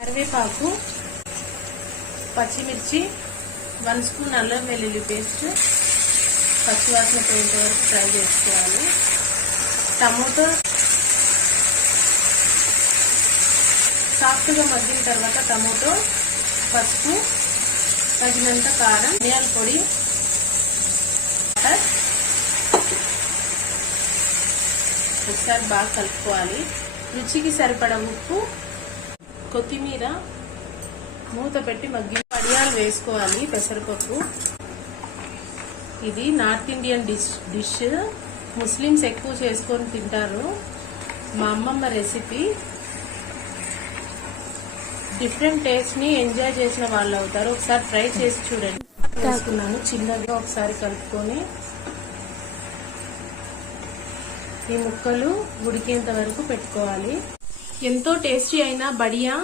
కరివేపాకు, పచ్చిమిర్చి, 1 స్పూన్ అల్లం వెల్లుల్లి పేస్ట్ పచ్చివాసన పోయేంత వరకు ఫ్రై చేసుకోవాలి. టమోటో సాఫ్ట్గా మగ్గిన తర్వాత టమోటో, పసుపు, తగినంత కారం, ధనియాల పొడి, ఒకసారి బాగా కలుపుకోవాలి. రుచికి సరిపడా ఉప్పు, కొత్తిమీర, మూత పెట్టి మగ్గి పడియాలు వేసుకోవాలి. పెసరపప్పు, ఇది నార్త్ ఇండియన్ డిష్ ముస్లిమ్స్ ఎక్కువ చేసుకొని తింటారు. మా అమ్మమ్మ రెసిపీ. డిఫరెంట్ టేస్ట్ ని ఎంజాయ్ చేసిన వాళ్ళు అవుతారు. ఒకసారి ట్రై చేసి చూడండి. వేసుకున్నాను. చిన్నగా ఒకసారి కలుపుకొని ఈ ముక్కలు ఉడికేంత వరకు పెట్టుకోవాలి. ఎంతో టేస్టీ అయిన బడియా